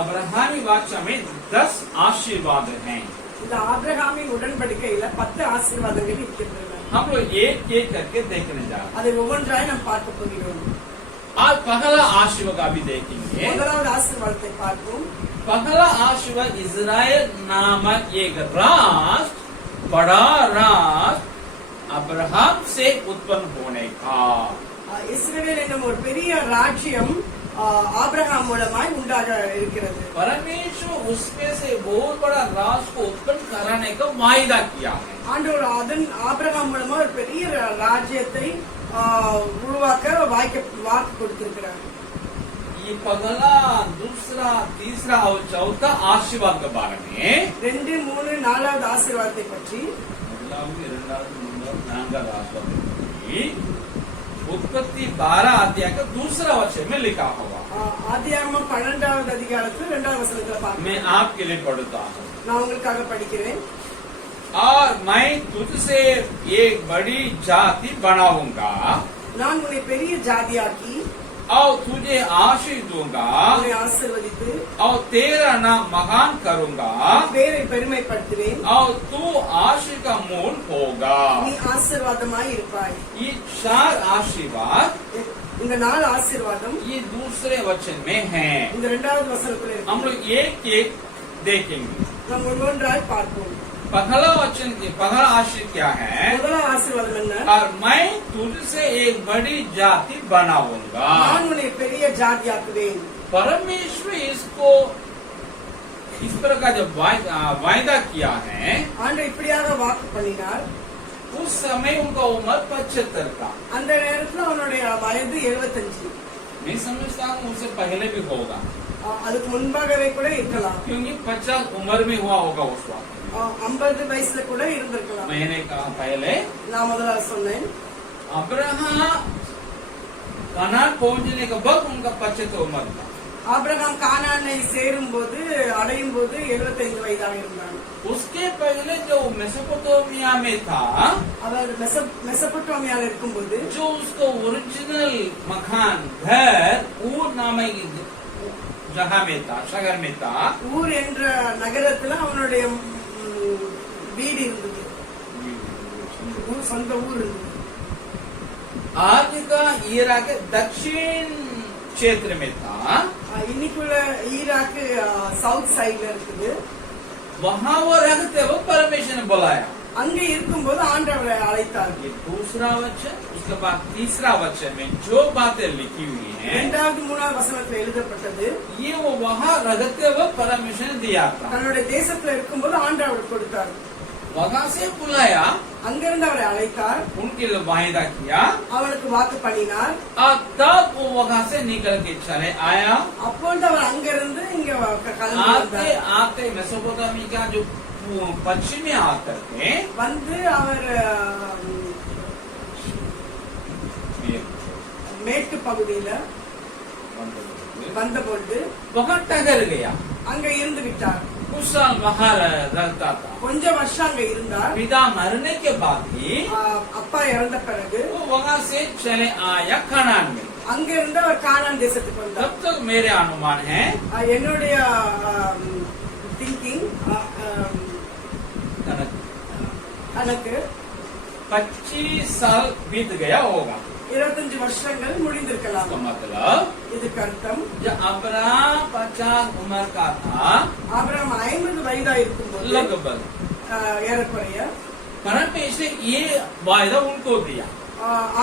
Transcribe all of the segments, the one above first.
अब्राहमी वाचा में 10 आशीर्वाद हैं। இந்த ஆபிரகாமின் உடன்படிக்கையில 10 ஆசீர்வாதங்கள் இருக்கின்றன. हम लोग एक एक करके देखने जा रहे हैं। அதை ஒவ்வொன்றாய் நாம் பார்க்க போகிறோம். आज पहला आशीर्वाद अभी देखेंगे। முதலாவது ஆசீர்வாதத்தை பார்ப்போம். पहला आशीर्वाद इजराइल नामक एक राष्ट्र, बड़ा राष्ट्र अब्राहम से उत्पन्न होने का। இஸ்ரவேல் என்னும் ஒரு பெரிய ராஜ்யம் ஆபிரகாம் மூலமாய் உண்டாக இருக்கிறது. परमेश्वर उसमें से बहुत बड़ा राष्ट्र को उत्पन्न कराने का वायदा किया है। ஆண்டவர் அதன் ஆபிரகாம் மூலமா ஒரு பெரிய ராஜ்யத்தை உருவாக்க வாக்கு கொடுத்திருக்கிறார். ये पहला, दूसरा, तीसरा और चौथा आशीर्वाद के बारे में 2, 3, 4வது ஆசீர்வாதத்தை பற்றி उत्पत्ति 12 अध्याय का दूसरा वचन में लिखा हुआ। ஆதியாகமம் 12வது அதிகாரத்தில் 2வது வசனத்துல பார்க்கிறோம். मैं आपके लिए पढ़ता हूँ। நான் உங்களுக்காக படிக்கிறேன். और मैं तुझसे एक बड़ी जाति बनाऊंगा நான் உன்னை பெரிய ஜாதியாக்கி और तुझे आशीष दूंगा உன்னை ஆசீர்வதித்து और तेरा नाम महान करूंगा பேரை பெருமைப்படுத்துவேன். और तू आशीष का मूल होगा। நீ ஆசீர்வாதமாய் இருப்பாய். ये 4 आशीर्वाद இந்த 4 ஆசீர்வாதம் ये दूसरे वचन में है। இந்த 2வது வசனத்துல இருக்கு. हम लोग एक एक देखेंगे। நாம் ஒவ்வொன்றாய் பார்ப்போம். पहला वचन, पहला आशीर्वाद क्या है? முதலாம் ஆசீர்வாதம் என்ன? और मैं तुझसे एक बड़ी जाति बनाऊंगा। நான் உன்னை பெரிய ஜாதியாக்குவேன். परमेश्वर इसको इस प्रकार जब वायदा किया है, ஆண்டவர் இப்படியாக வாக்கு பண்ணினார். उस समय उनका उम्र 75 था। அந்த நேரத்துல அவனுடைய வயது 75. मैं समझता हूँ उससे पहले भी होगा, அதுக்கு முன்பாகவே கூட இருக்கலாம். क्योंकि 50 उम्र में हुआ होगा उस वक्त। 50 வயசுல கூட இருந்திருக்கலாம். मैंने कहा पहले நான் முதல்ல சொன்னேன். अब्राहम कनान पहुंचने के बाद उनका 75 उम्र था। ஆபிரகாம் கானானை சேரும் போது அடையும் போது 75 வயதாக இருந்தான். उसके पहले जो मेसोपोटामिया में था, அவர் மெசபொட்டாமியால இருக்கும்போது जो उसको ओरिजिनल मकान घर ऊर नामक जगह में था, शहर में था, ஊர் என்ற நகரத்துல அவனுடைய வீடு இருந்தது. சொந்த ஊர் இருந்தது. आज का इराक दक्षिण क्षेत्र में था। இன்னைக்குள்ள ஈராக் சவுத் சைடுல இருக்குது. वहाँ वो रहते वो परमेश्वर ने बुलाया। அங்க இருக்கும்போது ஆண்டவரை அழைத்தார். ये दूसरा वचन, उसके बाद तीसरा वचन में जो बातें लिखी हुई हैं, 2வது 3வது வசனத்துல எழுதப்பட்டது. ये वो वहाँ रहते वो परमेश्वर ने दिया था। தன்னுடைய தேசத்துல இருக்கும்போது ஆண்டவர் கொடுத்தார். वहाँ से बुलाया, அங்கிருந்து அவரை அழைத்தார். उनके लिए वायदा किया அவனுக்கு வாக்கு பண்ணினார். और तब वो वहाँ से निकल के चले आया। அப்பொழுது அவர் அங்கிருந்து இங்க கிளம்பி आते வந்தார். आते मेसोपोटामिया का जो पश्चिमी आकर थे, வந்து அவர் மேற்கு பகுதியில வந்தபொழுது वहाँ ठहर गया। அங்க இருந்து விட்டார். कुछ साल वहाँ रहता था। கொஞ்சம் வருஷம் அங்க இருந்தார். पिता मरने के बाद ही அப்பா இறந்த பிறகு वो वहाँ से चले आया कनान में। அங்க இருந்து அவர் கானான் தேசத்துக்கு வந்தார். तब तक मेरे अनुमान है, என்னுடைய திங்கிங் எனக்கு 25 साल बीत गया होगा। 25 வருஷங்கள் முடிந்திருக்கலாம். इसका मतलब இதுக்கு அர்த்தம் जब अब्राहम 50 उम्र का था, ஆபிரகாம் 50 வயதா இருக்கும்போது लगभग ஏறக்குறைய परमेश्वर ये वायदा उनको दिया,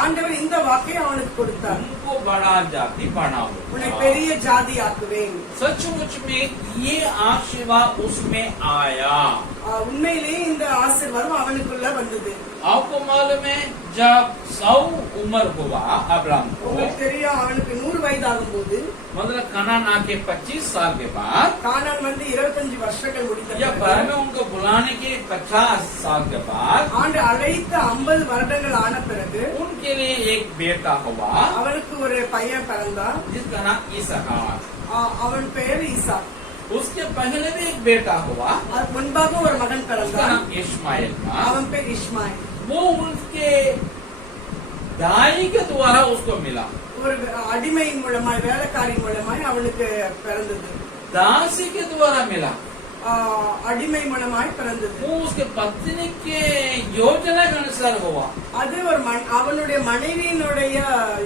ஆண்டவர் இந்த வாக்கை அவனுக்கு கொடுத்தார். उनको बड़ा जाति बनाओ। உன்னை பெரிய ஜாதி ஆக்குவேன். सचमुच में ये आशीर्वाद उसमें आया। உண்மையிலேயே இந்த ஆசீர்வாதம் அவனுக்குள்ள வந்தது. आपको मालूम है, जब 100 उम्र हुआ अब्राहम को, உங்களுக்கு தெரியும் அவனுக்கு 100 வயதாகும் போது मतलब कनान आके 25 साल के बाद, கானான் வந்து 25 வருஷங்கள் முடிந்த या பிறகு, बाद में उनको बुलाने के 50 साल के बाद ஆண்டு அழைத்த 50 வருடங்கள் ஆன பிறகு उनके लिए एक बेटा हुआ அவனுக்கு ஒரு பையன் பிறந்தான். जिसका नाम इसहाक। அவன் பெயர் ஈசா. उसके पहले भी एक बेटा हुआ, அதுக்கு முன்பாக ஒரு மகன் उसका பிறந்தான். नाम इस्माइल था। அவன் பேர் இஸ்மாயில். वो उनके दाई के द्वारा उसको मिला। ஒரு அடிமை மூலமாய் வேலைக்காரி மூலமாய் அவனுக்கு பிறந்தது. दासी के द्वारा मिला, அடிமை மூலமாய் பிறந்தது. वो उसके पत्नी के योजना के अनुसार हुआ. அது ஒரு அவனுடைய மனைவியினுடைய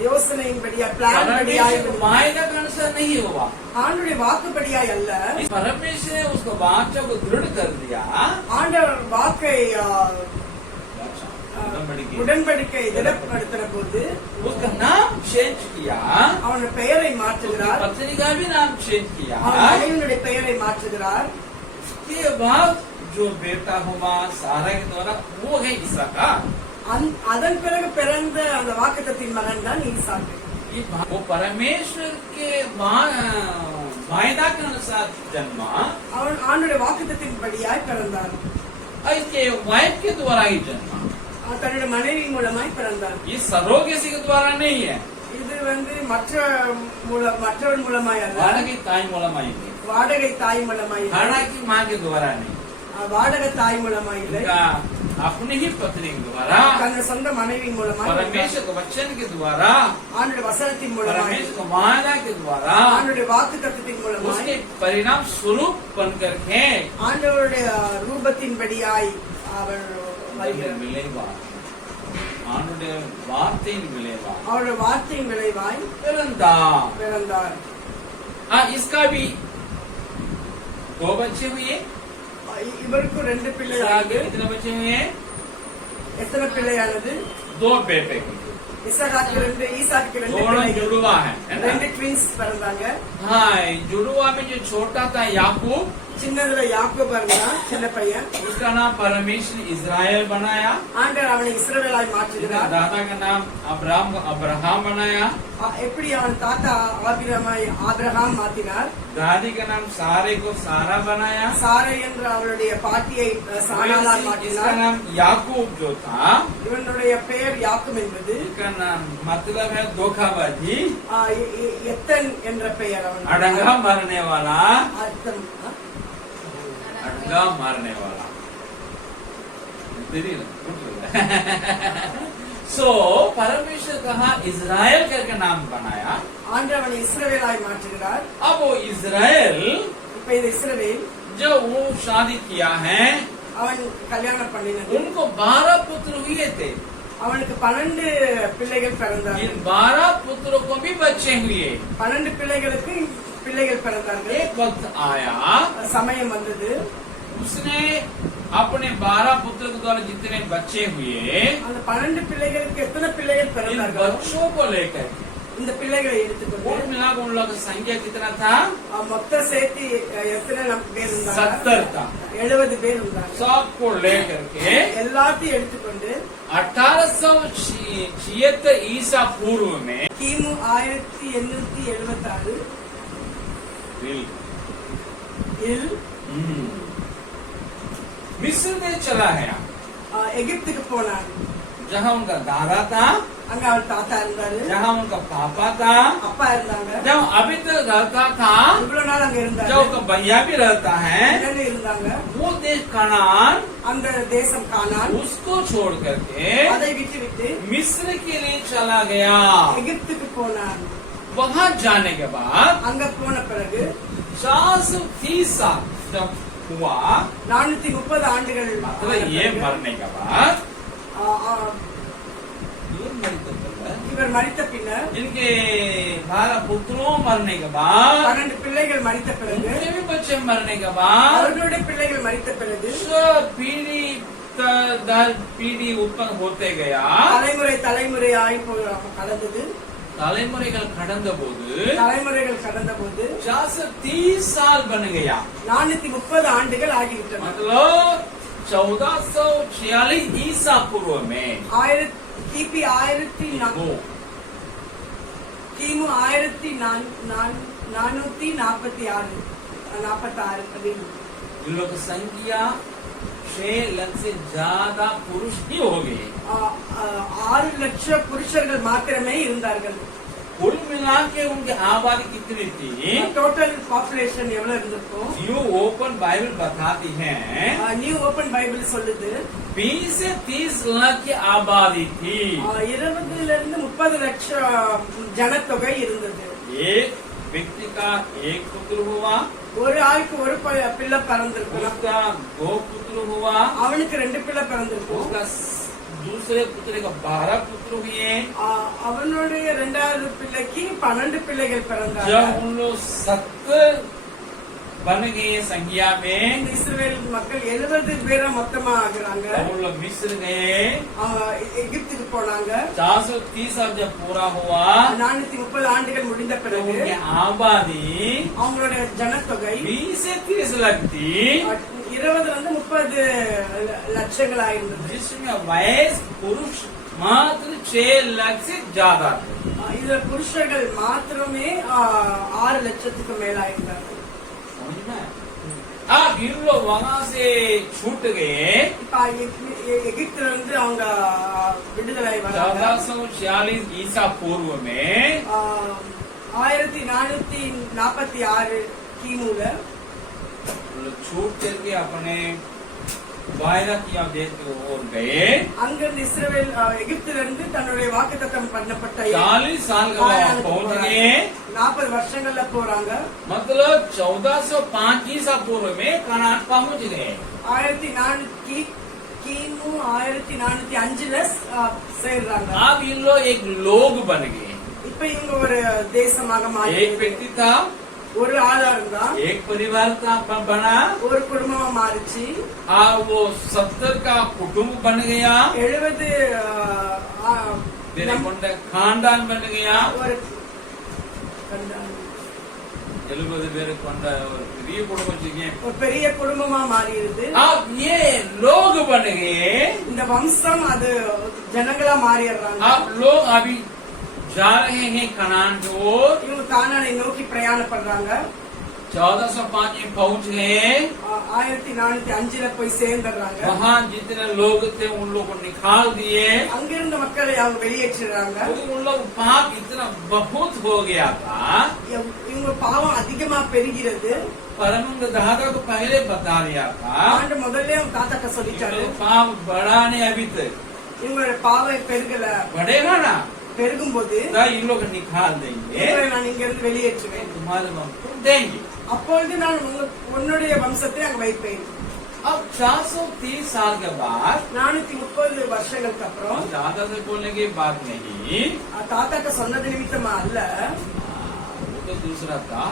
யோசனையின்படியா பிளான் படியாய் वायदा के अनुसार नहीं हुआ. ஆண்டவருடைய வாக்குப்படியாய் அல்ல. परमेश्वर ने उसको वाचा को दृढ़ कर दिया. ஆண்டவர் வாக்கை உடன்படிக்கை திடப்படுத்தின போது उसका नाम चेंज किया, அவனுடைய பெயரை மாற்றுகிறார். पत्नी का भी नाम चेंज किया. மனைவியினுடைய பெயரை மாற்றுகிறார். उसके बाद जो बेटा हुआ सारा के द्वारा वो है इसका. அதன் பிறகு பிறந்த அந்த வாக்குத்தத்தின் மகன் தான் ஈசாக்கு. वो परमेश्वर के वायदा के अनुसार जन्मा, அவன் ஆண்டவருடைய வாக்குத்தத்தின் படியாய் பிறந்தான். इसके वाइफ के द्वारा ही जन्मा. தன்னுடைய மனைவி மூலமாய் பிறந்தான். ये सरोगेसी के द्वारा नहीं है, இது மற்றவன் மூலமாய் அல்ல, वाडगी ताई மூலமாய் है. வாடகை தாய் மூலமாய் இல்லை, भाड़ा की माँ के द्वारा नहीं, வாடகை தாய் மூலமாய் இல்லை, अपनी ही पत्नी के द्वारा, தன் சொந்த மனைவி மூலமாய், परमेश्वर के वचन के द्वारा, ஆண்டவருடைய வசனத்தின் மூலமாய், परमेश्वर के वायदा के द्वारा, ஆண்டவருடைய வாக்குத்தத்தத்தின் மூலமாய், उसके परिणाम स्वरूप बन करके ஆண்டவருடைய ரூபத்தின்படியாய் அவள் விளைவா, ஆண்டுடைய வார்த்தையின் விளைவா, அவருடைய வார்த்தையின் விளைவாய் பிறந்தார். इसका भी 2 बच्चे हुए. இவருக்கு 2 பிள்ளைகள். कितने बच्चे हुए? எத்தனை பிள்ளையானது? 2 बेटे हुए. ஈசாக்கு 2 दोनों பிள்ளைகள். जुड़वा है 2 ட்வின்ஸ் பிறந்தாங்க. हाँ, जुड़वा में जो छोटा था याकूब, சின்னதுல யாக்கோபு இருந்தான், சின்ன பையன். उसका नाम परमेश्वर इज़राइल बनाया. ஆண்டவர் அவனை இஸ்ரவேலாய் மாற்றுகிறார். दादा का नाम अब्राहम बनाया. எப்படி அவன் தாத்தா ஆபிரகாம் மாத்தினார். दादी का नाम सारे को सारा बनाया. சாரை என்ற அவளுடைய பாட்டியை சாராளாய் மாற்றினார். इसका नाम याकूब जो था, இவனுடைய பெயர் யாக்கும் என்பது इसका नाम मतलब है धोखाबाजी, எத்தன் என்ற பெயர். அவன் अड़ंगा मारने वाला, அர்த்தம் अड़ंगा मारने वाला. सो परमेश्वर कहा इज़राइल करके नाम बनाया. ஆண்டவர் அவனை இஸ்ரவேலாய் மாற்றுகிறார். अब वो इज़राइल இப்ப இது இஸ்ரவேல். जो वो शादी किया है, அவன் கல்யாணம் பண்ணினது. उनको 12 पुत्र हुए थे. அவனுக்கு 12 பிள்ளைகள் பிறந்தார்கள். इन 12 पुत्रों को भी बच्चे हुए. 12 பிள்ளைகளுக்கு பிள்ளைகள் பிறந்தார்கள். एक वक्त आया, சமயம் வந்தது, उसने अपने 12 पुत्र के द्वारा जितने बच्चे हुए, அந்த 12 பிள்ளைகளுக்கு எத்தனை பிள்ளைகள் इन பிறந்தார்கள் बच्चों को लेकर இந்த பிள்ளைகளை எடுத்துக்கொண்டு कुल मिलाकर उन लोगों की संख्या कितना था? மொத்த சேர்த்து எத்தனை பேர் இருந்தாங்க? 70 था. 70 பேர் இருந்தாங்க. सबको लेकर के எல்லாத்தையும் எடுத்துக்கொண்டு 1876 ईसा पूर्व में கிமு 1876 இல் मिस्र में चला गया, எகிப்துக்கு போனான். जहाँ उनका दादा था, அங்க அவள் தாத்தா இருந்தாரு, जहाँ उनका पापा था, அப்பா இருந்தாங்க, जब अभी तक रहता था, இவ்வளவு நாள் அங்க இருந்தாங்க, जो उनका भैया भी रहता है, இருந்தாங்க. वो देश कनान, அந்த தேசம் கானான், उसको छोड़ करके அதை விட்டு मिस्र के लिए चला गया. எகிப்துக்கு போனான். वहाँ जाने के बाद அங்க போன பிறகு 430 साल जब हुआ, 430 ஆண்டுகள் मतलब ये मरने के बाद, இவர் மரித்த பின்னர் इनके 12 पुत्रों मरने के बाद, 12 பிள்ளைகள் மரித்த பிறகு, उनके भी बच्चे मरने के बाद, அவர்களுடைய பிள்ளைகள் மரித்த பிறகு सब पीढ़ी दर पीढ़ी उत्पन्न होते गया. தலைமுறையாய் கடந்தது. தலைமுறைகள் கடந்த போது தலைமுறைகள் கடந்த போது 430 साल बन गया. 430 ஆண்டுகள் ஆகிவிட்டன. मतलब 1446 ईसा पूर्व में கிபி 1446 इन लोग की संख्या 6 लाख से ज्यादा पुरुष ही हो गए. 6 லட்சம் புருஷர்கள் மாத்திரமே இருந்தார்கள். कुल मिला के उनकी आबादी कितनी थी? टोटल पॉपुलेशन எவ்வளவு இருந்திருக்கும்? न्यू ओपन बाइबल बताती है, न्यू ओपन बाइबल சொல்லுது 20 से 30 लाख की आबादी थी. 20 ல இருந்து 30 லட்சம் ஜனத்தொகை இருந்தது. एक व्यक्ति का एक पुत्र हुआ, ஒரு ஆளுக்கு ஒரு பிள்ளை பிறந்திருக்கும், उसका 2 पुत्र हुआ, அவனுக்கு 2 பிள்ளை பிறந்திருக்கும், उसका दूसरे पुत्र का 12 पुत्र हुए। அவனுடைய 2வது பிள்ளைக்கு 12 பிள்ளைகள் பிறந்தாங்க. जब उन लोग 70 बन गए संख्या में, இஸ்ரவேல் மக்கள் 70 பேரா மொத்தமா ஆகுறாங்க. उन लोग मिस्र गए, எகிப்துக்கு போனாங்க. 430 साल जब पूरा हुआ, 430 ஆண்டுகள் முடிந்த तो பிறகு उनकी आबादी அவங்களுடைய ஜனத்தொகை 20 से 30 लाख थी, 20 30 லட்சங்களா இருந்தது. जिसमें वयस्क पुरुष मात्र 6 लाख से ज्यादा थे। இதுல புருஷர்கள் மாத்திரமே 6 லட்சத்துக்கு மேலா இருந்தார்கள். समझ में? अब इन लोग वहां से छूट गए। இப்ப எகிப்துல இருந்து அவங்க விடுதலை வராங்க. 1446 ईसा पूर्व में 1446 கிமுல लोग छूट करके अपने वायदा किया देश की ओर गए। அங்கிருந்து இஸ்ரவேல் எகிப்துல இருந்து தன்னுடைய வாக்குத்தத்தம் பண்ணப்பட்ட 40 साल का वहां पहुंच गए। 40 வருஷங்கள்ல போறாங்க. मतलब 1405 ईसा पूर्व में कनान पहुंच गए। 1400 கிமு 1405ல சேர்றாங்க. अब इन लोग एक लोग बन गए। இப்ப இவங்க ஒரு தேசமாக மாறி एक व्यक्ति था, ஒரு ஆளா இருந்தா, एक परिवार का बना, ஒரு குடும்பமா மாறிச்சு. और वो 70 का कुटुंब बन गया, 70 खानदान बन गया। ஒரு 70 பேர் கொண்ட ஒரு பெரிய குடும்பம் வச்சுக்கேன்। ஒரு பெரிய குடும்பமா மாறிடுது. अब ये लोग बन गए। இந்த வம்சம் அது ஜனங்களா மாறிடுறாங்க. अब लोग अभी जा रहे हैं कनान की ओर। இவங்க கானானை நோக்கி பிரயாணப்படுறாங்க. 1405 में पहुंच गए। 1405ல போய் சேர்ந்துடுறாங்க. वहाँ जितने लोग थे उन लोगों को निकाल दिए। அங்கிருந்த மக்களை அவங்க வெளியேற்றுறாங்க. उन लोग पाप इतना बहुत हो गया था, இவங்க பாவம் அதிகமா பெருகிறது. परम दादा को पहले बता दिया था, ஆண்டு முதல்ல அவங்க தாத்தாட்ட சொல்லிட்டாரு, पाप बढ़ा नहीं अभी तक, இவங்களோட பாவம் பெருகல, बढ़ेगा ना பெருகும் போது तो इन लोग निकाल देंगे, இவங்களை நான் இங்க இருந்து வெளியேற்றுவேன். तुम्हारे वंश देंगे। அப்பொழுது நான் உன்னுடைய வம்சத்தை அங்க வைப்பேன். अब 430 साल के बाद 430 வருஷங்களுக்கு அப்புறம் दादा से बोलने की बात नहीं, தாத்தாட்ட சொன்னது நிமித்தமா அல்ல, वो तो दूसरा था,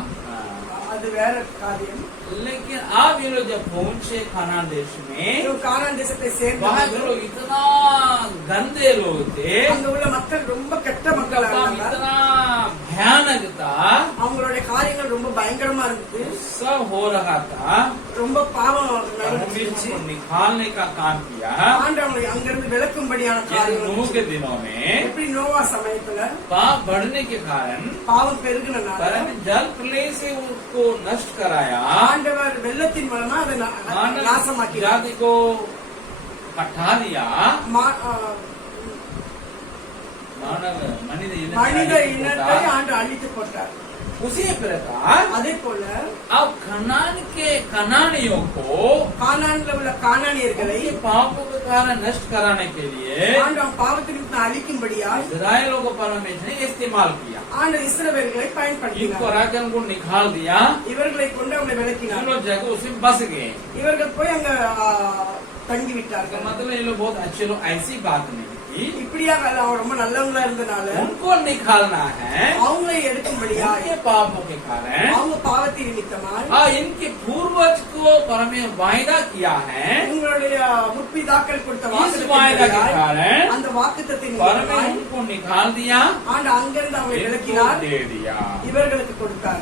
அது வேற காரியம். लेकिन अब ये लोग जब पहुंचे खानान देश में, இவங்க கானான் தேசத்தை वहाँ के சேர்ந்து लोग इतना गंदे लोग थे, அங்க உள்ள மக்கள் ரொம்ப கெட்ட उनका மக்களா काम இருந்தாங்க. इतना भयानक था, அவங்களுடைய காரியங்கள் ரொம்ப பயங்கரமா இருந்தது. सब हो रहा था। ரொம்ப பாவம் परमेश्वर நடந்துச்சு. को निकालने का काम किया। ஆண்டவங்களை அங்கிருந்து விளக்கும்படியான ये காரியம் नूह நடந்துச்சு. के दिनों में எப்படி நோவா சமயத்துல पाप बढ़ने के कारण பாவம் பெருகினால परम जल प्रलय से उसको नष्ट कराया, ஆண்டவர் வெள்ளத்தின் மூலமா அதை मानव நாசமாக்கினார். जाति को हटा दिया, मानव மனித இனத்தை ஆண்டு அழித்து போட்டார். उसी प्रकार அதே போல अब कनान के कनानियों को கானான்ல உள்ள கானானியர்களை उनके पापों के कारण नष्ट कराने के लिए ஆண்டவன் பாவத்தின் நிமித்தம் அழிக்கும்படியா इस्राएलों को परमेश्वर ने इस्तेमाल किया। ஆண்டவர் இஸ்ரவேலர்களை इनको பயன்படுத்தினார். राजा उनको निकाल दिया, இவர்களை கொண்டு அவங்களை हम விளக்கினார். लोग जगह उसमें बस गए। இவர்கள் போய் அங்க தங்கி इसका விட்டார்கள். मतलब ये लोग बहुत अच्छे लोग, ऐसी बात नहीं थी। இப்படியாக அல்ல, அவங்க ரொம்ப நல்லவங்களா இருந்தனால उनको निकालना है அவங்களை எடுக்கும்படியா उनके पापों के कारण। அவங்க பாவத்தின் நிமித்தமாய் इनके पूर्वज को परमेश्वर वायदा किया है, உங்களுடைய முற்பிதாக்கள் கொடுத்த इस वायदा के வாக்குத்தத்தத்தின்படியாய் कारण அந்த வாக்குத்தத்தின் परमेश्वर மூலமாய் उनको निकाल दिया, ஆண்டு அங்கிருந்து அவங்களை इनको விளக்கினார், दे दिया। இவர்களுக்கு கொடுத்தார்.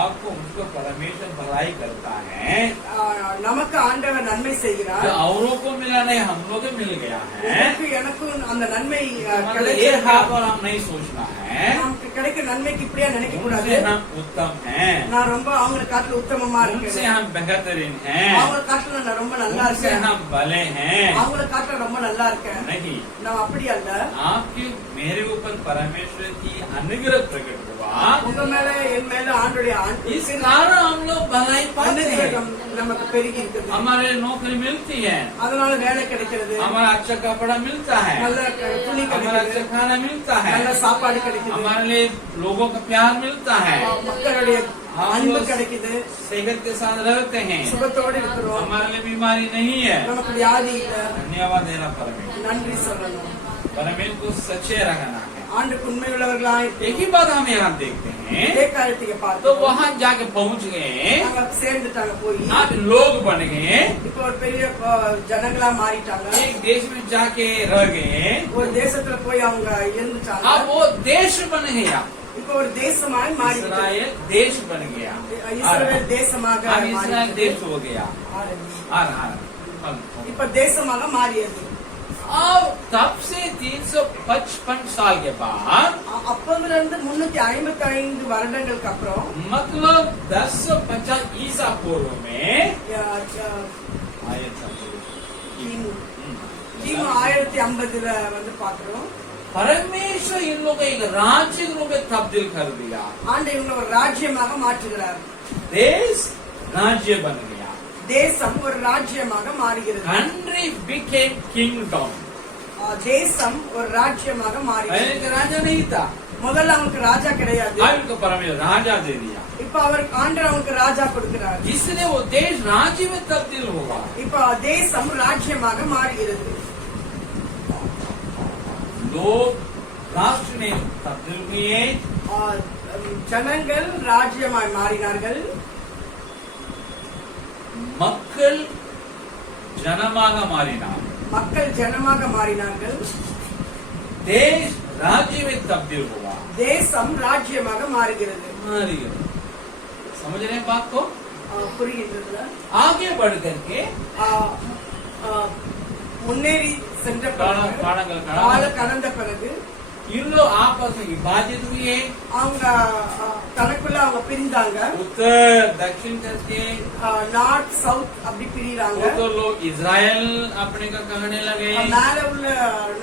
आपको उनको परमेश्वर भलाई करता है, நமக்கு ஆண்டவர் நன்மை செய்கிறார். जो औरों को मिला नहीं हम लोग को मिल गया है। எனக்கும் அந்த நன்மை मतलब ये हाथ पर हम नहीं सोचना है, நமக்கு கிடைக்கிற நன்மைக்கு இப்படியா நினைக்க கூடாது. उनसे हम उत्तम हैं, நான் ரொம்ப அவங்க காட்டுல உத்தமமா उनसे இருக்கேன், हम बेहतरीन हैं, அவங்க காட்டுல நான் ரொம்ப நல்லா उनसे இருக்கேன், हम भले हैं। அவங்கள காட்டுல ரொம்ப நல்லா இருக்கேன். नहीं, நான் அப்படி அல்ல. आपकी मेरे ऊपर परमेश्वर की अनुग्रह प्रकट हुआ, உங்க மேல என் மேல ஆண்டுடைய इस कारण हम लोग भलाई पाते हैं। அனுகிரகம் நமக்கு பெருகி இருக்குது. हमारे नौकरी मिलती है, அதனால வேலை கிடைக்கிறது, हमारा अच्छा कपड़ा मिलता है, நல்ல துணி हमारा கிடைக்கிறது, अच्छा खाना मिलता है, நல்ல சாப்பாடு கிடைக்குது, हमारे लिए लोगों का प्यार मिलता है, மக்களுடைய हम அன்பு लोग கிடைக்குது, सेहत के साथ रहते हैं, சுகத்தோடு இருக்கிறோம், हमारे लिए बीमारी नहीं है। நமக்கு வியாதி இல்ல. धन्यवाद देना परमेश्वर, நன்றி சொல்லணும். परमेश्वर को सच्चे रहना है। ஆண்டுக்கு உண்மை உள்ளவர்களாய் एक ही बात हम यहाँ देखते हैं, இதே காரியத்தை तो பார்த்தோம். वहाँ जाके पहुँच गए, நாங்க சேர்ந்துட்டாங்க போய், आज लोग बन गए, இப்போ ஒரு பெரிய ஜனங்களா மாறிட்டாங்க. एक देश में जाके रह गए, ஒரு தேசத்துல போய் அவங்க இருந்துட்டாங்க. अब वो देश बन गया, இப்போ ஒரு தேசமாய் மாறி इसराइल देश बन गया, இஸ்ரவேல் தேசமாக अब इसराइल देश हो गया। மாறியது. இப்ப தேசமாக மாறியது. अब तब से 355 साल के बाद, அப்பதுல இருந்து 355 வருடங்களுக்கு அப்புறம், मतलब 1050 ईसा पूर्व में கிமு 1050ல வந்து பாக்குறோம். परमेश्वर इन लोगों को एक राज्य के रूप में तब्दील कर दिया, ஆண்டு இவங்க ஒரு ராஜ்யமாக மாற்றுகிறார். देश राज्य बन गया, தேசம் ஒரு ராஜ்யமாக மாறுகிறது. Country became kingdom. தேசம் ஒரு ராஜ்யமாக पहले மாறுகிறது. इनका राजा नहीं था, முதல்ல அவங்களுக்கு ராஜா கிடையாது. अब इनको परमेश्वर राजा दे दिया, இப்ப அவர் ஆண்டவர் அவங்களுக்கு ராஜா கொடுக்கிறார். जिसने वो देश राज्य में तब्दील होगा। இப்ப தேசம் ராஜ்யமாக மாறுகிறது. लोग राष्ट्र में तब्दील हुए, ஜனங்கள் ராஜ்யமாய் மாறினார்கள். மக்கள் ஜனமாக மாறினார், மக்கள் ஜனமாக மாறினார்கள். देश राज्य में तब्दील हुआ, தேசம் ராஜ்யமாக மாறுகிறது. समझ रहे हैं बात को? புரிகின்றதுல आगे बढ़ करके முன்னேறி சென்ற காலங்கள் கால கடந்த பிறகு इन लोग आपस में विभाजित हुए, அவங்க தனக்குள்ள அவங்க பிரிந்தாங்க. उत्तर दक्षिण करके நார்த் சவுத் அப்படி பிரிறாங்க. वो तो लोग इजराइल अपने का कहने लगे, மேல உள்ள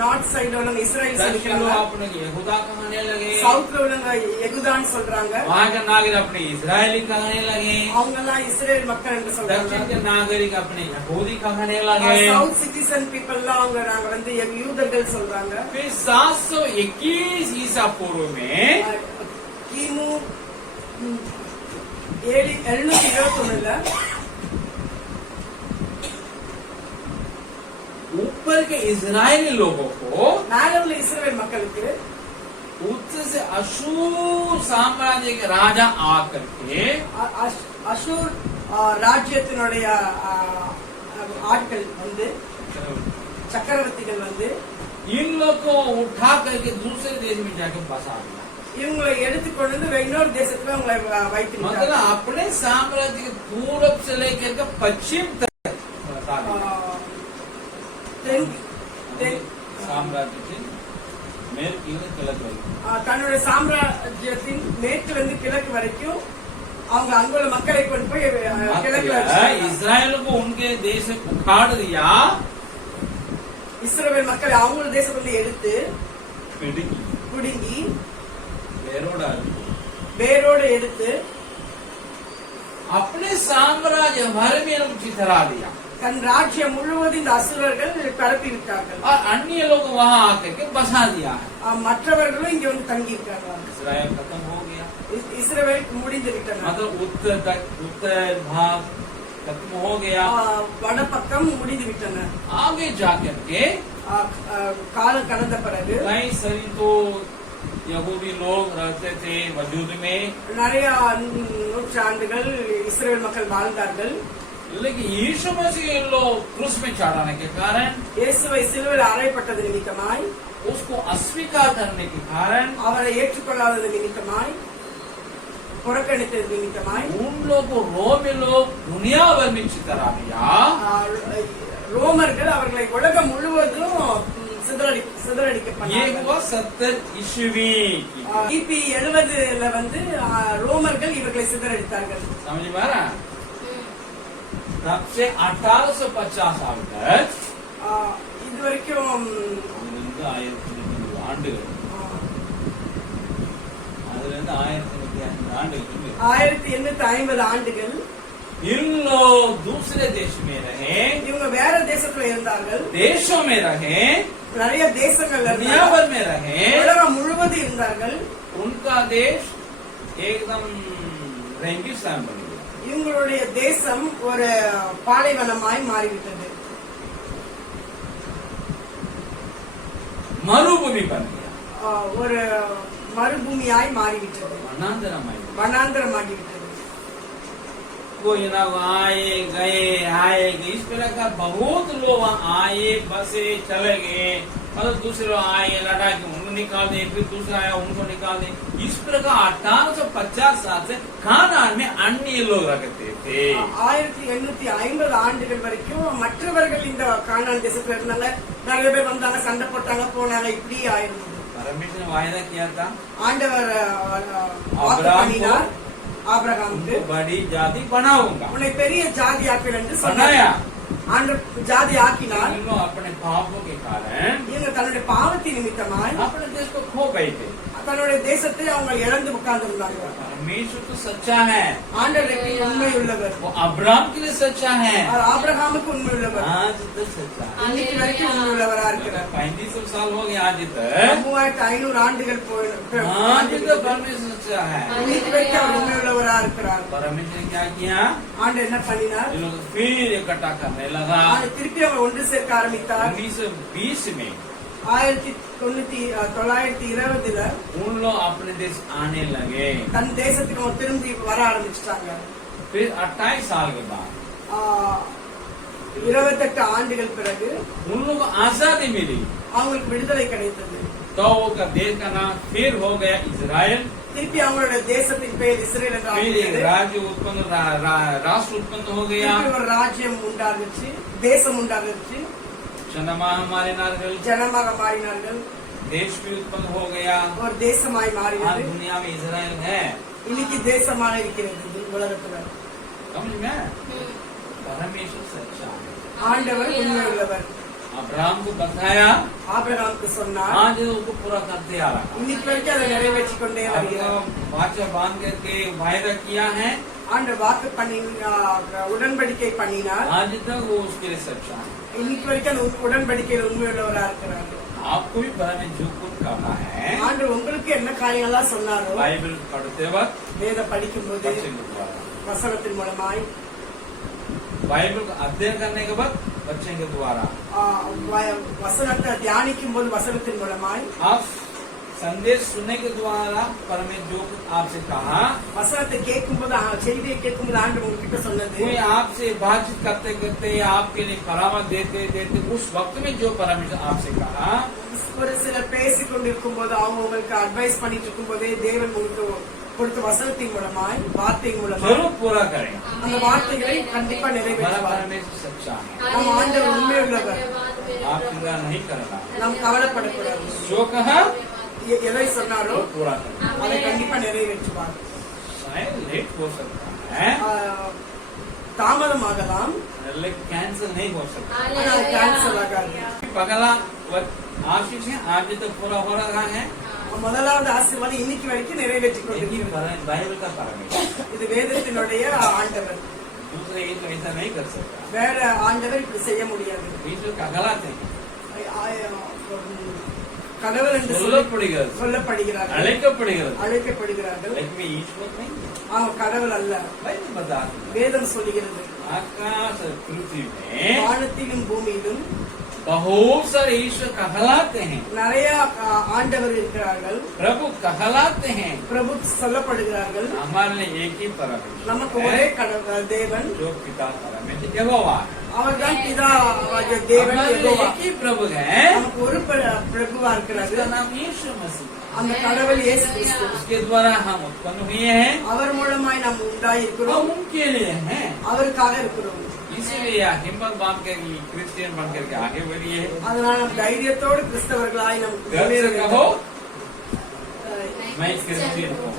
நார்த் சைடுல உள்ளவங்க இஸ்ரேல் दक्षिण लोग சொல்லிக்கிறாங்க, अपने यहूदा कहने लगे, சவுத்ல உள்ளவங்க யெகூதான்னு சொல்றாங்க, वहाँ के नागरिक अपने इजरायली कहने लगे, அவங்க எல்லாம் இஸ்ரேல் மக்கள் என்று சொல்றாங்க. दक्षिण के नागरिक अपने यहूदी कहने लगे। சவுத் சிட்டிசன் பீப்புள் எல்லாம் அவங்க நாங்க வந்து யூதர்கள் சொல்றாங்க. फिर 721 ईसा पूर्व में கிமு 721ல ऊपर के इजरायली लोगों को மேல உள்ள இஸ்ரவேல் மக்களுக்கு उत्तर से अशूर साम्राज्य के राजा आकर के அஷூர் ராஜ்யத்தினுடைய ஆட்கள் வந்து சக்கரவர்த்திகள் வந்து इन लोग को उठा करके दूसरे देश में जाकर बसा दिया, இவங்களை எடுத்துக்கொண்டு வந்து இன்னொரு தேசத்துல உங்களை வைத்து मतलब விட்டார்கள். अपने साम्राज्य के पूरब से लेकर के पश्चिम तक बसा दिया। साम्राज्य के मेरे किलक தன்னுடைய சாம்ராஜ்யத்தின் மேற்குல இருந்து கிழக்கு வரைக்கும் அவங்க அங்குள்ள மக்களை கொண்டு போய் கிழக்குல வச்சிருக்காங்க. इजराइल को उनके देश से उखाड़ दिया, இஸ்ரவேல் மக்களை அவங்களோட தேசத்துல எடுத்து पिड़की குடுங்கி बेरोड़ा வேரோடு எடுத்து अपने साम्राज्य भर में चिथरा दिया, தன் ராஜ்யம் முழுவதும் இந்த அசுரர்கள் பரப்பி விட்டார்கள். और अन्य लोग वहाँ आकर के बसा दिया है। மற்றவர்களும் இங்க வந்து தங்கி இருக்கார்கள். इजराइल खत्म हो गया, இஸ்ரவேல் முடிந்து விட்டனர். मतलब उत्तर भाग खत्म हो गया। வடபக்கம் முடிந்து விட்டனர். आगे जाकर के காலம் கடந்த பிறகு कई सारी तो यहूदी लोग रहते थे वजूद में, நிறைய நூற்றாண்டுகள் இஸ்ரவேல் மக்கள் வாழ்ந்தார்கள். लेकिन यीशु मसीह इन लोग क्रूस में चढ़ाने के कारण, இயேசுவை சிலுவையில் அறையப்பட்டது நிமித்தமாய், उसको अस्वीकार करने के कारण, அவரை ஏற்றுக்கொள்ளாதது நிமித்தமாய், புறக்கணித்தது நிமித்தமாய் उन लोग को रोमी लोग दुनिया भर में चितरा दिया। ரோமர்கள் அவர்களை உலகம் முழுவதும் ये சிதறடிக்கப்பட்டார்கள். हुआ 70 ईस्वी की। கிபி 70ல வந்து ரோமர்கள் இவர்களை சிதறடித்தார்கள். समझ में आ रहा है? तब से 1850 साल तक இது வரைக்கும் ஆண்டுகள் ஆண்டுகள் 1850 ஆண்டுகள் इन लोग दूसरे देश में रहे, இவங்க வேற தேசத்துல இருந்தார்கள். देशों में रहे, நிறைய தேசங்கள்ல दुनिया भर में रहे. உலகம் முழுவதும் இருந்தார்கள். उनका देश एकदम रेगिस्तान बन गया. இவங்களுடைய தேசம் ஒரு பாலைவனமாய் மாறிவிட்டது. मरुभूमि बन गया, ஒரு மறுபூமியாய் மாறிவிட்டது, வனாந்தரமாகிவிட்டது. कोई ना आए गए आए गए, इस तरह का बहुत लोग आए बसे चले गए. मतलब दूसरे लोग आए लड़ा के उनको निकाल दे, फिर दूसरा आया उनको निकाल दे. इस प्रकार 1850 साल से खानान में अन्य लोग रहते थे. 1850 ஆண்டுகள் வரைக்கும் மற்றவர்கள் இந்த கானான் தேசத்துல இருந்தாங்க. நிறைய பேர் வந்தாங்க, சண்டை போட்டாங்க, போனாங்க. இப்படி ஆயிருந்தது. परमेश्वर ने वायदा किया था, ஆண்டவர் வாக்கு பண்ணினார் ஆபிரகாமுக்கு, बड़ी जाति बनाऊंगा. உன்னை பெரிய ஜாதி ஆக்குவேன் என்று बनाया. சொன்னார். ஆண்டவர் ஜாதி ஆக்கினார். इन लोग अपने पापों के कारण இவங்க தன்னுடைய பாவத்தின் நிமித்தமாய் अपने देश को खो गए थे. தன்னுடைய தேசத்தை அவங்க இழந்து உட்கார்ந்திருந்தாங்க. परमेश्वर तो सच्चा है, ஆண்டவருக்கு உண்மை உள்ளவர். वो अब्राहम के लिए सच्चा है, ஆபிரகாமுக்கு உண்மை உள்ளவர். आज तक सच्चा है. இன்னைக்கு வரைக்கும் உண்மை உள்ளவரா இருக்கிறார். 3500 साल हो गए आज तक, 3500 ஆண்டுகள் आज तक परमेश्वर सच्चा है. இன்னைக்கு வரைக்கும் அவர் உண்மை உள்ளவரா இருக்கிறார். परमेश्वर ने क्या किया, ஆண்டு என்ன பண்ணினார், इन लोग फिर इकट्ठा करने लगा. திருப்பி அவங்க ஒன்று சேர்க்க ஆரம்பித்தார். 1920 में 1920 उन लोग अपने देश आने लगे. தன் தேசத்துக்கு அவங்க திரும்பி வர ஆரம்பிச்சிட்டாங்க. फिर 28 साल के बाद 28 ஆண்டுகள் பிறகு उन लोग को आजादी मिली. அவங்களுக்கு விடுதலை கிடைத்தது. तो उनका देश का नाम फिर हो गया इजराइल. திருப்பி அவங்களுடைய தேசத்தின் பெயர் இஸ்ரேல் என்று फिर एक ஆகியது. राज्य उत्पन्न राष्ट्र उत्पन्न हो गया. திருப்பி ஒரு ராஜ்யம் உண்டாகிச்சு, தேசம் உண்டாகிச்சு, चंद्रमा हमारे नारगल, ஜனமாக மாறினார்கள். देश भी उत्पन्न हो गया. ஒரு தேசமாய் आज மாறினது. दुनिया में इजराइल है. இன்னைக்கு தேசமாக இருக்கிறது உலகத்துல. समझ में, परमेश्वर सच्चा है. ஆண்டவர் உண்மை உள்ளவர். अब्राहम को बताया, ஆபிரகாமுக்கு சொன்னார். आज उसको पूरा करते आ रहा. இன்னைக்கு வரைக்கும் அதை நிறைவேற்றிக் கொண்டே வருகிறார். वाचा बांध करके वायदा किया है, ஆண்டவர் வாக்கு பண்ணி உடன்படிக்கை பண்ணினார். आज तक वो उसके लिए सच्चा है. இன்னைக்கு வரைக்கும் அந்த உடன்படிக்கையில் உண்மை உள்ளவரா இருக்கிறார். आपको भी पता में जो कुछ करना है, ஆண்டவர் உங்களுக்கு என்ன காரியங்கள்லாம் சொன்னாரோ, बाइबल पढ़ते वक्त வேத படிக்கும் போது बच्चे के द्वारा, வசனத்தின் மூலமாய், बाइबल का अध्ययन करने के बाद बच्चे के द्वारा, வசனத்தை தியானிக்கும் போது வசனத்தின் மூலமாய், आप संदेश सुनने के द्वारा परमेश्वर जो कुछ आपसे कहा, வசனத்தை கேட்கும் போது செய்தியை கேட்கும் போது ஆண்டவர் உங்ககிட்ட சொன்னது, कोई आपसे बातचीत करते करते आपके लिए परामर्श देते देते उस वक्त में जो परमेश्वर आपसे कहा, ஒரு சிலர் பேசிக் கொண்டிருக்கும் போது அவங்க உங்களுக்கு அட்வைஸ் பண்ணிட்டு இருக்கும் போதே தேவன் உங்களுக்கு கொடுத்த வசனத்தின் மூலமாய், வார்த்தையின் மூலமாய் जरूर पूरा करें. அந்த வார்த்தைகளை கண்டிப்பா हमारा நிறைவேற்றுவார். परमेश्वर सच्चा है. நம்ம ஆண்டவர் உண்மை உள்ளவர். आप चिंता नहीं करना. நாம் கவலைப்படக்கூடாது. जो कहा எதை சொன்னாரோ वो पूरा करना. அதை கண்டிப்பா நிறைவேற்றுவார். शायद लेट हो सकता है, தாமதமாகலாம், लेकिन कैंसिल नहीं हो सकता. ஆனால் கேன்சல் ஆகாது. पगला आशीष है, आज तक पूरा हो रहा है. முதலாவது ஆசீர்வாதம் இன்னைக்கு வரைக்கும் நிறைவேற்றிக் यही கொண்டிருக்கிறது. बाइबल का परमेश्वर, இது வேதத்தினுடைய ஆண்டவர். दूसरे ये तो ऐसा नहीं कर सकता. வேற ஆண்டவர் இப்படி செய்ய முடியாது. ईश्वर का गलत है, கடவுள் என்று சொல்லப்படுகிறது, சொல்லப்படுகிறார்கள், அழைக்கப்படுகிறது. அழைக்கப்படுகிறார்கள். लेकिन ईश्वर नहीं, அவன் கடவுள் அல்ல. बाइबल बताती है. வேதம் சொல்லுகிறது, आकाश और पृथ्वी में வானத்திலும் பூமியிலும் बहुत सारे ईश्वर कहलाते हैं, நிறைய ஆண்டவர் இருக்கிறார்கள், प्रभु कहलाते हैं. பிரபு சொல்லப்படுகிறார்கள். हमारे लिए एक ही परमेश्वर நமக்கு ஒரே கடவுள் தேவன், जो पिता परमेश्वर यहोवा है. அவர்தான் பிதா தேவன் हमारे लिए யெகோவா. एक ही प्रभु है, நமக்கு ஒரு பிரபுவா இருக்கிறார். उसका नाम यीशु मसीह. அந்த கடவுள் இயேசு கிறிஸ்து. उसके द्वारा हम उत्पन्न हुए हैं, அவர் மூலமாய் நாம் உண்டாயிருக்கிறோம், हम उनके लिए हैं. அவருக்காக இருக்கிறோம். इसीलिए हिम्मत बांध कर क्रिश्चियन बन करके आगे बढ़िए. அதனால நம் தைரியத்தோடு கிறிஸ்தவர்களாய் நாம் घर से कहो मैं क्रिश्चियन हूँ.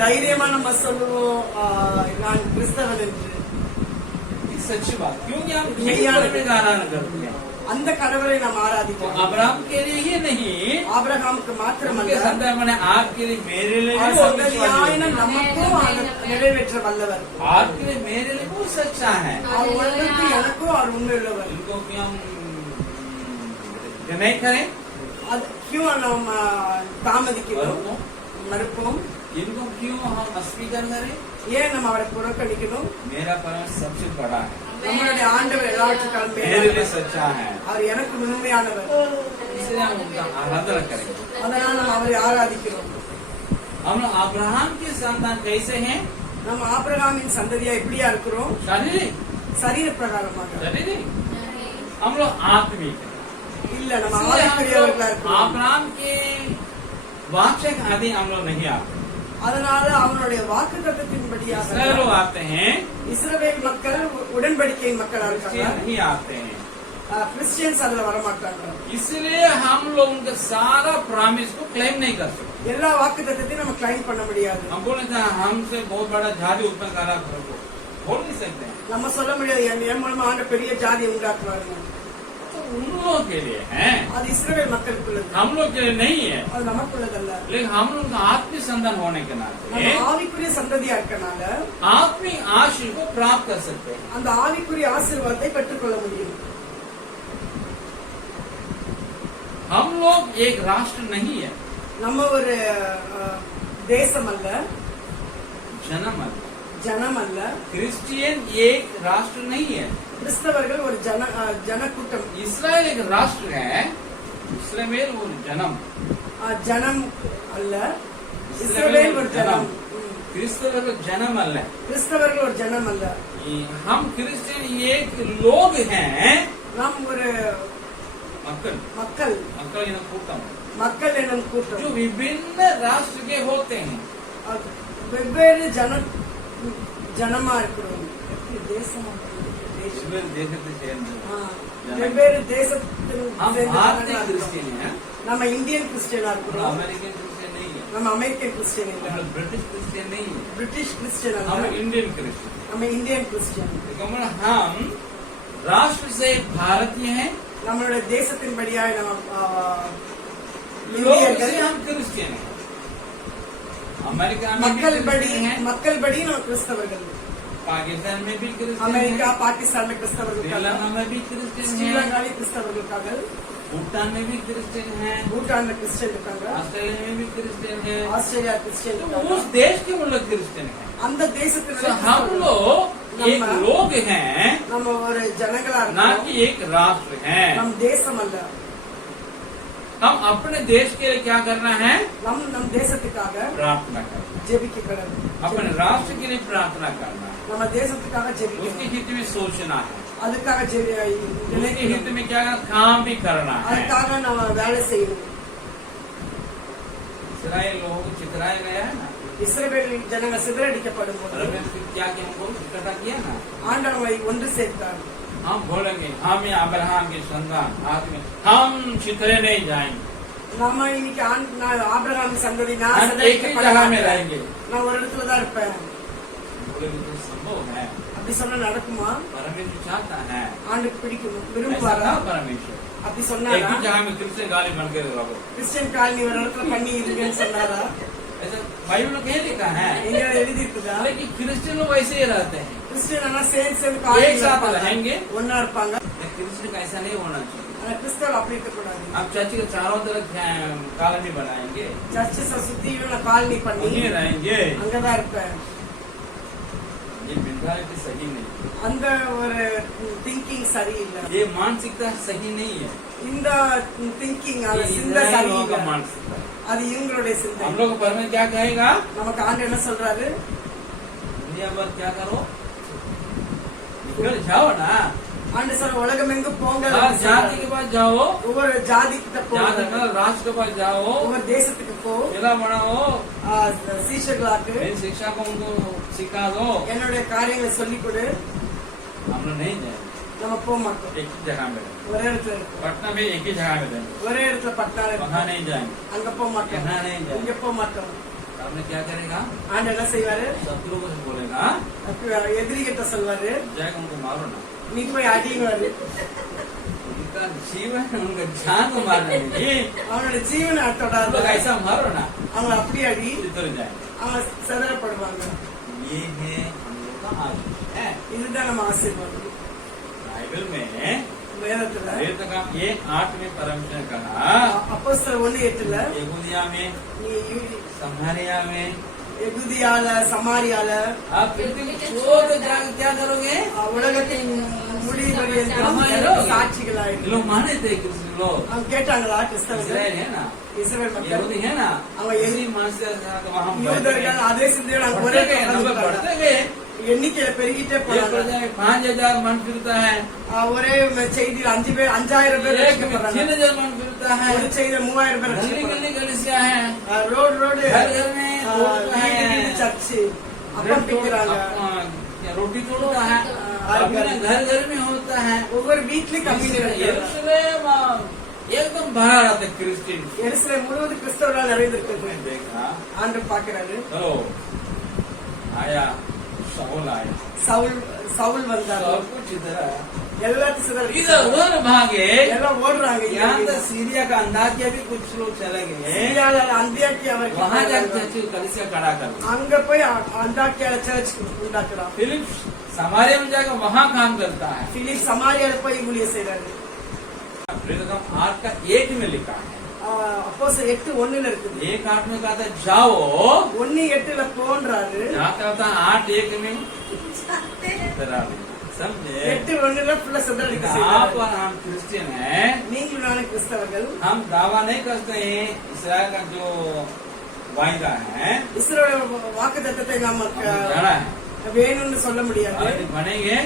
தைரியமா நம்ம சொல்லுவோம் நான் கிறிஸ்தவன் என்று. सच्ची बात, क्योंकि हम यही में गाना करते हैं. அந்த கடவுளை நாம் ஆராதிக்கிறோம். अब्राहम के लिए ही नहीं, ஆபிரகாமுக்கு மாத்திரமல்ல, उनके संतान माने आपके लिए मेरे लिए भी அவர் वो சந்ததியாயின विश्वास நமக்கும் நிறைவேற்ற வல்லவர். आपके लिए मेरे लिए बहुत सच्चा है। அவர் உங்களுக்கு எனக்கும் அவர் உண்மை உள்ளவர். इनको क्यों हम नहीं करें, அது क्यों நாம் தாமதிக்கிறோம், மறுப்போம்? इनको क्यों हम अस्वीकार करें? ஏன் நம்ம அவரை புறக்கணிக்கணும்? मेरा परमेश्वर सबसे बड़ा है, நம்மளுடைய ஆண்டவர் எல்லாவற்றுக்கும் मेरे लिए மேலானவர். सच्चा है, அவர் எனக்கு உண்மையானவர். इसलिए हम उनका आराधना करेंगे। அதனால நம்ம அவரை ஆராதிக்கிறோம். हम लोग अब्राहम के संतान कैसे हैं? நம்ம ஆபிரகாமின் சந்ததியா எப்படியா இருக்கிறோம்? शारीरिक சரீர பிரகாரமாக शारीरिक, हम लोग आत्मिक हैं। இல்ல, நம்ம इसलिए हम ஆவிக்குரியவர்களா लोग இருக்கிறோம். अब्राहम के वाक्य के आदि हम लोग नहीं आते। அதனால அவனுடைய வாக்குத்தத்தத்தின்படியாக इसराइल लोग आते हैं, இஸ்ரவேல் மக்கள் உடன்படிக்கையின் மக்களா क्रिश्चियन இருக்காங்க. नहीं आते हैं। கிறிஸ்டியன்ஸ் அதுல வரமாட்டாங்க. इसलिए हम लोग उनका सारा प्रॉमिस को क्लेम नहीं कर सकते। எல்லா வாக்குத்தத்தத்தையும் நம்ம கிளைம் பண்ண முடியாது. हम बोले थे हमसे बहुत बड़ा जाति उत्पन्न करा प्रभु, बोल नहीं सकते हैं। நம்ம சொல்ல முடியாது என் மூலமா ஆண்ட பெரிய ஜாதி உண்டாக்குவாங்க. तो उन लोगों के लिए है, அது இஸ்ரவேல் மக்களுக்குள்ளது, हम लोग के लिए नहीं है। அது நமக்குள்ளதல்ல. लेकिन हम लोग का आत्मिक संतान होने के நம்ம नाते ஆவிக்குரிய சந்ததியா இருக்கனால आत्मिक आशीष को प्राप्त कर सकते हैं। அந்த ஆவிக்குரிய ஆசீர்வாதத்தை பெற்றுக்கொள்ள முடியும். हम लोग एक राष्ट्र नहीं है, நம்ம ஒரு தேசம் அல்ல, जन्म है। ஜனம் அல்ல. क्रिश्चियन एक राष्ट्र नहीं है, கிறிஸ்தவர்கள் ஒரு ஜனக்கூட்டம். इसराइल एक राष्ट्र है, इसराइल वो जन्म, ஜனம் அல்ல, இஸ்ரவேல் ஒரு ஜனம். क्रिस्तवर जन्म अल्ल है। கிறிஸ்தவர்கள் ஒரு ஜனம் அல்ல. हम क्रिश्चियन एक लोग हैं, நாம் ஒரு मक्कल மக்கள், मक्कल इन कूटम மக்கள் என்னும் जो கூட்டம். विभिन्न राष्ट्र के होते हैं। வெவ்வேறு ஜனமா இருக்கிறோம். தேசமா इसमें देखते சேர்ந்து வெவ்வேறு தேசத்தில் हम சேர்ந்த भारतीय ஜனங்களா क्रिश्चियन இருக்கிறோம். हैं, நம்ம இந்தியன் கிறிஸ்டியனா हम இருக்கிறோம். अमेरिकन क्रिश्चियन नहीं है, நம்ம அமெரிக்கன் கிறிஸ்டியன் हम இல்ல, लोग ब्रिटिश क्रिश्चियन नहीं है, பிரிட்டிஷ் கிறிஸ்டியன் हम அல்ல, इंडियन क्रिश्चियन। நம்ம இந்தியன் கிறிஸ்டியன். हम राष्ट्र से भारतीय हैं, நம்மளுடைய தேசத்தின்படியாய் நம்ம लोग இந்தியர்கள். से हम क्रिश्चियन हैं। अमेरिका में भी மக்கள் படி क्रिश्चियन हैं, மக்கள் படி நம்ம கிறிஸ்தவர்கள். पाकिस्तान में भी क्रिश्चियन அமெரிக்கா, हैं, பாகிஸ்தான் கிறிஸ்தவர்கள் இருக்காங்க. श्रीलंका में भी क्रिश्चियन हैं, ஸ்ரீலங்காவில் கிறிஸ்தவர்கள் இருக்காங்க. भूटान में भी क्रिश्चियन हैं, பூட்டான்ல கிறிஸ்டியன் இருக்காங்க. ऑस्ट्रेलिया में भी क्रिश्चियन हैं। ஆஸ்திரேலியா கிறிஸ்டியன் तो இருக்காங்க. उस देश के वो लोग क्रिश्चियन हैं। அந்த தேசத்துல तो हम लोग एक लोग हैं, நம்ம ஒரு ஜனங்களா ना இருக்கோம். कि एक राष्ट्र हैं। நம் தேசம் அல்ல. हम अपने देश के लिए क्या करना है? நம் தேசத்துக்காக प्रार्थना करना, ஜெபிக்க கடவுள். अपने राष्ट्र के लिए प्रार्थना करना है, நம்ம தேசத்துக்காக उसके ஜெபிக்கணும். हित में सोचना है, அதுக்காக उसके हित में क्या काम भी करना है। அதுக்காக நம்ம வேலை செய்யணும். इसराइल लोगों को चितराया गया है ना, இஸ்ரவேல் ஜனங்க சிதறடிக்கப்படும் போது परमेश्वर क्या कि हमको इकट्ठा किया ना, ஆண்டவரை ஒன்று சேர்த்தார். हम बोलेंगे हम ये अब्राहम के संतान आदमी, हम चितरे नहीं जाएंगे, நாம இன்னைக்கு ஆபிரகாம் சந்ததி, நான் हम एक ही சிதறடிக்கப்பட जगह में மாட்டேன். रहेंगे। நான் ஒரு இடத்துல தான் இருப்பேன். बोलेंगे तो संभव है, அப்படி சொன்னா நடக்குமா? परमेश्वर चाहता है, ஆண்டுக்கு பிடிக்கும், ऐसा விரும்புவாரா? था परमेश्वर। அப்படி एक சொன்னாரா? ही जगह में क्रिश्चियन गाली बन के रहो, கிறிஸ்டியன் காலனி ஒரு இடத்துல பண்ணி இருங்கன்னு சொன்னாரா? ऐसा बाइबल में कहीं लिखा है। எங்க எழுதி இருக்குதா? लेकिन क्रिश्चियन लोग वैसे ही रहते हैं, கிறிஸ்டியன் ஆனா சேர்ந்து एक साथ रहेंगे। ஒன்னா இருப்பாங்க. क्रिश्चियन का ऐसा नहीं होना चाहिए। ஆனா கிறிஸ்தவர் அப்படி இருக்கக்கூடாது. आप चर्च के चारों तरफ कॉलोनी बनाएंगे, சர்ச்சை சுத்தியும் நான் காலனி பண்ணி वहीं रहेंगे, அங்கதான் இருப்பேன். ये मेंटालिटी सही नहीं है, அந்த ஒரு திங்கிங் சரியில்லை. ये मानसिकता सही नहीं है। இந்த திங்கிங் ये அந்த சிந்தை इस्राएल लोगों का சரியில்லை. मानसिकता है। அது இவங்களுடைய சிந்தை. हम लोग को परमेश्वर क्या कहेगा? நமக்கு ஆண்டு என்ன சொல்றாரு? दुनिया भर क्या करो, निकल जाओ ना, ஆண்டு சொல்ற உலகம் எங்கும் போங்க. हर जाति के पास जाओ, ஒவ்வொரு ஜாதி கிட்ட जाति போங்க. का राष्ट्र के पास जाओ, ஒவ்வொரு தேசத்துக்கு போ. मेला बनाओ, சீஷர்களாக்கு मेरी शिक्षा को उनको सिखा दो। என்னுடைய காரியங்களை சொல்லிக் கொடு. हम लोग नहीं जाएंगे, நம்ம போக மாட்டோம். एक ही जगह में रहेंगे। ஒரே இடத்துல இருப்போம். पटना में एक ही जगह में रहेंगे, ஒரே இடத்துல பட்டா वहाँ இருப்போம். नहीं जाएंगे, அங்க போக மாட்டோம். यहाँ नहीं இங்க जाएंगे। போக மாட்டோம். आपने क्या करेगा? ஆண்டு என்ன செய்வாரு? शत्रु को बोलेगा, எதிரிகிட்ட சொல்வாரு, जाएगा उनको मारो ना, நீ போய் அடிங்குவாரு. उनका जीवन उनका जान को मारना नहीं, அவனோட ஜீவனை आप लोग தொடாத. ऐसा मारो ना அவங்க அப்படி அடி उतर जाएंगे। அவங்க சிதறப்படுவாங்க. ये है हम लोग का आशीष है। இதுதான் நம்ம ஆசீர்வாதம். बाइबल में வேதத்துல वेद का 1:8 में परमेश्वर ने कहा, அப்போஸ்தலர் 1:8ல यहूदिया में, நீ समारिया में எகுதியால சமாரியால आप पृथ्वी छोड़ जाकर क्या करोगे? உலகத்தின் முடிவு சாட்சிகளாயிரு. ये लोग माने थे कृष्ण लोग, அவங்க கேட்டாங்களா கிறிஸ்தவர்கள் इसराइल है ना, இஸ்ரவேல் மக்கள் यहूदी है ना, அவங்க यहूदी मानते वहाँ யூதர்கள் அதே சிந்தையோட அவங்க ஒரே नंबर बढ़ते गए। எண்ணிக்கையில பெருகிட்டே एक போனாங்க. प्रजा में 5000 मन फिरता है, ஒரே செய்தியில் 5000 பேர் एक में ரட்சிக்கப்படுறாங்க. 3000 मन फिरता है, ஒரு செய்தியில 3000 பேர் गली ரட்சிக்கப்படுறாங்க. गली कलीसिया है, ரோடு ரோடு घर घर में रोड है, சர்ச்சு அப்பம் பிக்கிறாங்க. रोटी तोड़ता है, अपने घर घर में होता है। ஒவ்வொரு வீட்லயும் கம்பெனி यरूशलेम एकदम भरा रहता है क्रिश्चियन। எருசலேம் முழுவதும் கிறிஸ்தவர்களால் நிறைந்திருக்கிறது. देखा ஆண்டவர் பார்க்கிறாரு. तो आया शाऊल आया, சவுல் வந்தார். सब कुछ इधर आया, எல்லாத்தையும் சிதறடிச்சு इधर उधर भागे। எல்லாம் ஓடுறாங்க. यहाँ तक सीरिया का अंदाजिया भी कुछ लोग चले गए, சிரியால அந்தியாக்கியா वहाँ जाकर चर्च कलीसिया खड़ा कर दिया। அங்க போய் அந்தாக்கியால சர்ச் உண்டாக்குறான். फिलिप समारिया में जाकर वहाँ काम करता है। பிலிப் சமாரியால போய் ஊழியம் செய்றாரு. प्रेरितों 8 में लिखा है, அப்போஸ்தலர் 8:1 இருக்குது. 1:8 में कहा था जाओ, 1:8 போன்றாரு. यहाँ क्या होता है 8:1 में इधर आ गए। समझे? 8:1 ஃபுல்லா சிதறடிக்க आप செய்றாரு. और हम क्रिश्चियन हैं, நீங்களும் நானும் கிறிஸ்தவர்கள். हम दावा नहीं करते हैं इसराइल का जो वायदा है இஸ்ரவேல் வாக்குத்தத்தத்தை நாம जाना है, வேணும்னு சொல்ல முடியாது. आज बनेंगे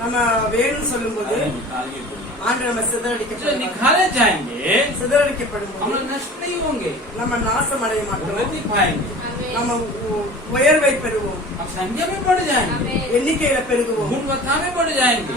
நம்ம வேணும்னு சொல்லும்போது अरे निकालिए बोलिए। ஆண்டு நம்ம जो சிதறடிக்கப்படுவோம். निकाले जाएंगे சிதறடிக்கப்படும் हम போது लोग नष्ट नहीं होंगे, நம்ம நாசம் அடைய மாட்டோம். उन्नति पाएंगे, நம்ம உயர்வை பெறுவோம். हम संख्या में बढ़ जाएंगे, எண்ணிக்கையில பெருகுவோம். गुणवत्ता में बढ़ जाएंगे,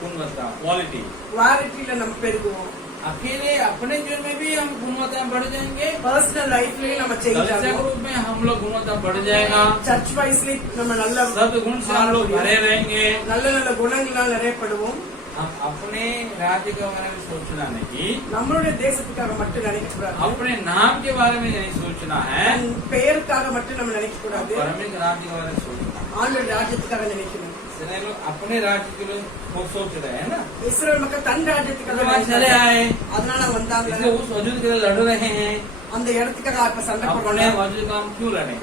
गुणवत्ता क्वालिटी। குவாலிட்டியில நம்ம பெருகுவோம். अकेले अपने जीवन में भी हम गुणवत्ता में बढ़ जाएंगे, பர்சனல் லைஃப்லயும் நம்ம சேஞ்ச் कलिसिया ஆகும். ग्रुप में हम लोग गुणवत्ता बढ़ जाएगा, சர்ச் வைஸ்லயும் நம்ம நல்ல सद्गुण से हम लोग भरे रहेंगे। நல்ல நல்ல குணங்களால் நிறையப்படுவோம். हम अपने राज्य के बारे में सोचना नहीं, நம்மளுடைய தேசத்துக்காக மட்டும் நினைக்க கூடாது. अपने नाम के बारे में नहीं सोचना है, பெயருக்காக மட்டும் நம்ம நினைக்க கூடாது. परमेश्वर राज्य के बारे में सोचना है। ஆண்டவர் ராஜ்யத்துக்காக நினைக்கணும். इसलिए लोग अपने राज्य के लिए वो सोच रहे हैं ना, இஸ்ரவேல் மக்கள் தன் ராஜ்யத்துக்காக वहाँ चले நினைச்சாங்க. आए, அதனால வந்தாங்க. इसलिए उस वजूद के लिए लड़ रहे हैं। அந்த இடத்துக்காக இப்ப சண்டை अपने போடுறாங்க. वजूद का हम क्यों लड़े?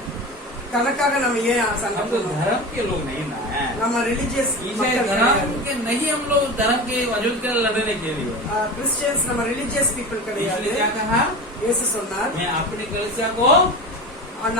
கணக்காக நம்ம ஏன் சண்டை हम तो போடுறோம்? धर्म के लोग नहीं ना है, நம்ம ரிலிஜியஸ் इसे धर्म के नहीं, हम लोग धर्म के वजूद के लिए लड़ने के लिए। கிறிஸ்டியன்ஸ் நம்ம ரிலிஜியஸ் பீப்புள் கிடையாது. इसलिए क्या कहा, இயேசு சொன்னார், मैं अपनी कलीसिया को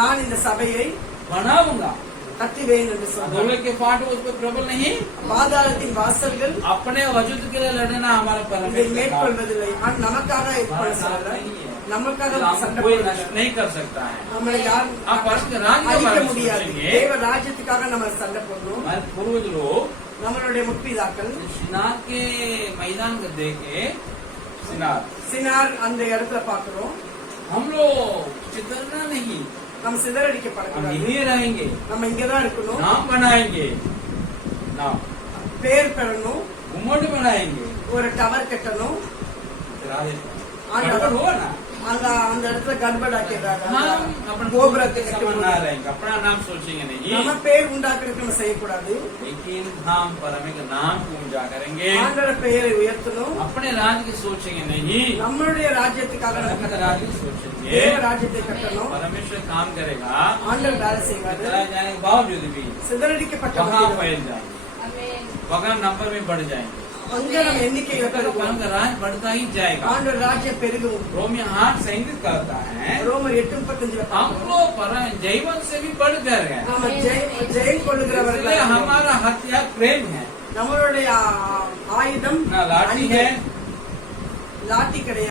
நான் இந்த சபையை बनाऊंगा, கட்டுவேன் என்று சொன்னார். दोले के फाट उस पर प्रबल नहीं, பாதாளத்தின் வாசல்கள் अपने वजूद के लिए लड़ना हमारा இதை परमेश्वर का மேற்கொள்வதில்லை. நமக்காக இது பண்ண हमारा சொல்லல. साथ नहीं है, நமக்காக हम சண்டை कोई போடுறது. नष्ट नहीं कर सकता है। நம்மளை யாரும் आप परमेश्वर राज्य के அழிக்க बारे में முடியாது. सोचेंगे, தேவ ராஜ்யத்துக்காக நம்ம சண்டை போடணும். हमारे पूर्वज लोग நம்மளுடைய முற்பிதாக்கள் सिनार के मैदान को देखे, सिनार சினார் அந்த இடத்துல பாக்குறோம். हम लोग चितरना नहीं, நம்ம हम சிதறடிக்கப்படக்கூடாது. यहीं रहेंगे, நம்ம இங்கதான் இருக்கணும். नाम बनाएंगे, नाम பேர் பெறணும். घुमट बनाएंगे, ஒரு டவர் கட்டணும். गड़बड़ हुआ ना, அந்த அந்த இடத்துல கர்ப்படாக்கிறாங்க. हम अपने கோபுரத்தை समान கட்டணும். ना रहेंगे, अपना नाम सोचेंगे नहीं, நம்ம பேர் உண்டாக்குறதுக்கு நம்ம செய்யக்கூடாது. लेकिन हम परमेश्वर नाम को पूजा करेंगे, ஆண்டவர பெயரை உயர்த்தணும். अपने राज्य की सोचेंगे नहीं, நம்மளுடைய ராஜ்யத்துக்காக நம்ம परमेश्वर கட்டணும். राज्य की सोचेंगे, தேவ ராஜ்யத்தை கட்டணும். परमेश्वर काम करेगा, ஆண்டவர் வேலை செய்வாரு. चला जाने के बावजूद भी சிதறடிக்கப்பட்ட वहाँ மக்கள் फैल जाएंगे, वहाँ नंबर में बढ़ जाएंगे, அங்க நம்ம எண்ணிக்கையில பெருகுவோம். का राज बढ़ता ही जाएगा। ஆண்டவர் ராஜ்யம் பெருகும். रोमियो 8:37 कहता है, ரோமர் 8:35 हम लोग जीवन से भी बढ़कर हैं, நாம ஜெயம் கொள்ளுகிறவர்கள். इसलिए हमारा हथियार प्रेम है, நம்மளுடைய ஆயுதம் ना लाठी है, லாட்டி கிடையாது.